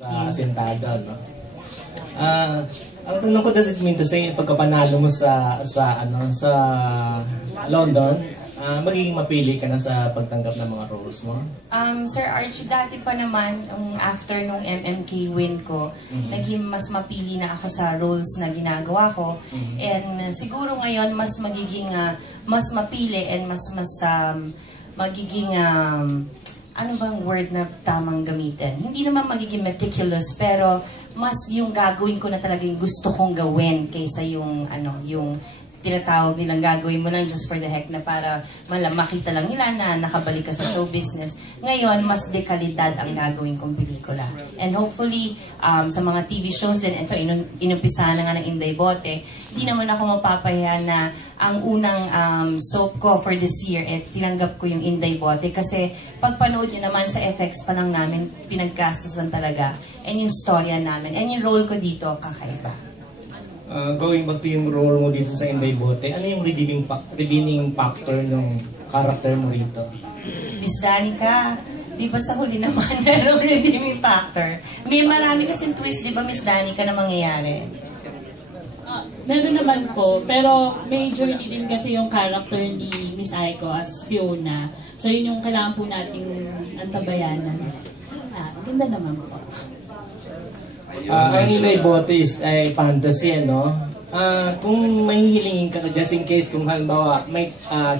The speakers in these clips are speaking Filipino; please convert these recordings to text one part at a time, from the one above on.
Sa asentado, no? Ang tanong ko, does it mean to say, pagkapanalo mo sa London, magiging mapili ka na sa pagtanggap ng mga roles mo? Sir Archie, dati pa naman, after nung MMK win ko, naging mas mapili na ako sa roles na ginagawa ko. And siguro ngayon, mas magiging, mas mapili and mas magiging, ano bang word na tamang gamitin? Hindi naman magiging meticulous, pero mas yung gagawin ko na talaga yung gusto kong gawin kaysa yung, yung tinatawag nilang gagawin mo lang just for the heck na para makita lang nila na nakabalik ka sa show business. Ngayon, mas dekalidad ang gagawin kong pelikula. And hopefully, sa mga TV shows din, ito, inumpisa na nga ng Inday Bote, hindi naman ako mapapahiya na ang unang soap ko for this year, tinanggap ko yung Inday Bote kasi pagpanood nyo naman sa FX pa lang namin, pinagkastusan talaga. And yung storya namin, and yung role ko dito, kakaiba. Going back to yung role mo dito sa Inday Bote, ano yung redeeming factor ng character mo rito? Miss Danica, di ba sa huli naman merong redeeming factor? May marami kasing twist, di ba Miss Danica, na mangyayari? Meron naman po, pero may journey din kasi yung character ni Miss Aiko as Fiona. So yun yung kailangan po nating antabayanan. Ganda naman po. Ang Inday Bote is ay fantasy, no? Kung may hihilingin ka, just in case, kung halimbawa may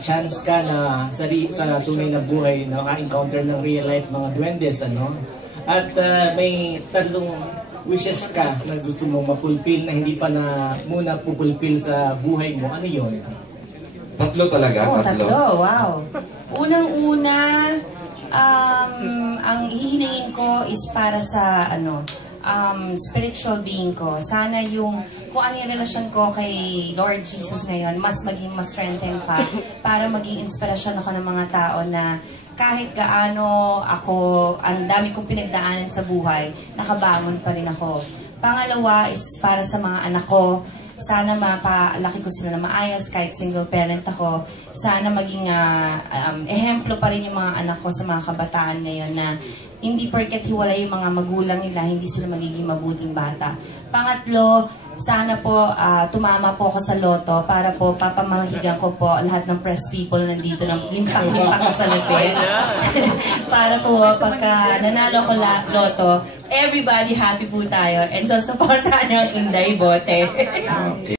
chance ka na sa tunay na buhay na maka-encounter ng real life mga duwendes, ano? At may tatlong wishes ka na gusto mong mapulpil na hindi pa na muna pupulpil sa buhay mo, ano yun? Tatlo talaga? Oh, tatlo, wow. Unang-una, ang hihilingin ko is para sa, spiritual being ko. Sana yung, kung ano yung relasyon ko kay Lord Jesus ngayon, mas maging ma-strengthen pa para maging inspirasyon ako ng mga tao na kahit gaano ako, ang dami kong pinagdaanan sa buhay, nakabangon pa rin ako. Pangalawa is para sa mga anak ko. Sana mapalaki ko sila na maayos kahit single parent ako. Sana maging ehemplo pa rin yung mga anak ko sa mga kabataan ngayon na hindi porket hiwalay yung mga magulang nila, hindi sila magiging mabuting bata. Pangatlo, sana po tumama po ako sa loto para po papamahigan ko po lahat ng press people nandito ng limpak-limpak sa lupin. Para po pagka nanalo ko loto, everybody happy po tayo and so supportahan nyo ang Inday Bote.